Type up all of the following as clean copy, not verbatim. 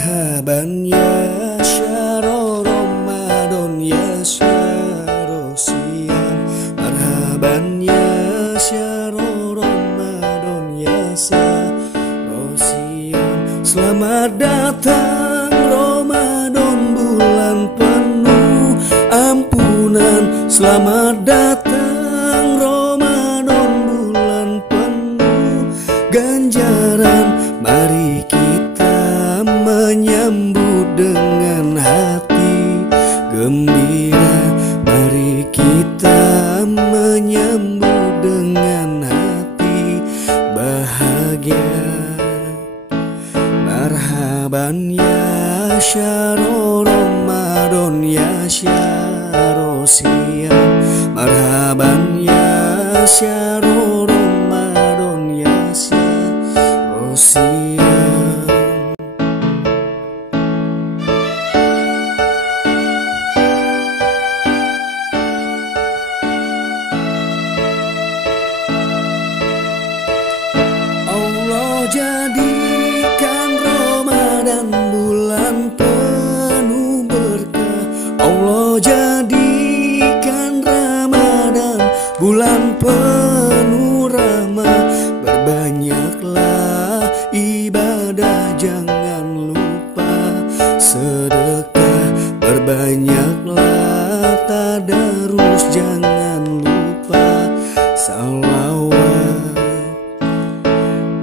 Marhaban ya syahru Ramadan ya syahru siyam. Marhaban ya syahru Ramadan ya syahru siyam. Selamat datang Ramadan, bulan penuh ampunan. Selamat datang Ramadan, bulan penuh ganjaran. Mari kita menyambut dengan hati gembira. Mari kita menyambut dengan hati bahagia. Marhaban ya syahru Ramadan ya syahru siyam. Marhaban ya syahru Ramadan ya syahru siyam. Allah jadikan Ramadan bulan penuh berkah. Allah jadikan Ramadan bulan penuh rahmat. Berbanyaklah ibadah, jangan lupa sedekah. Berbanyaklah tadarus, jangan lupa salawat.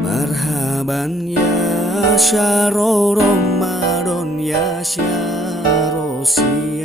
Marhaban ya syahru Ramadan ya syahru siyam.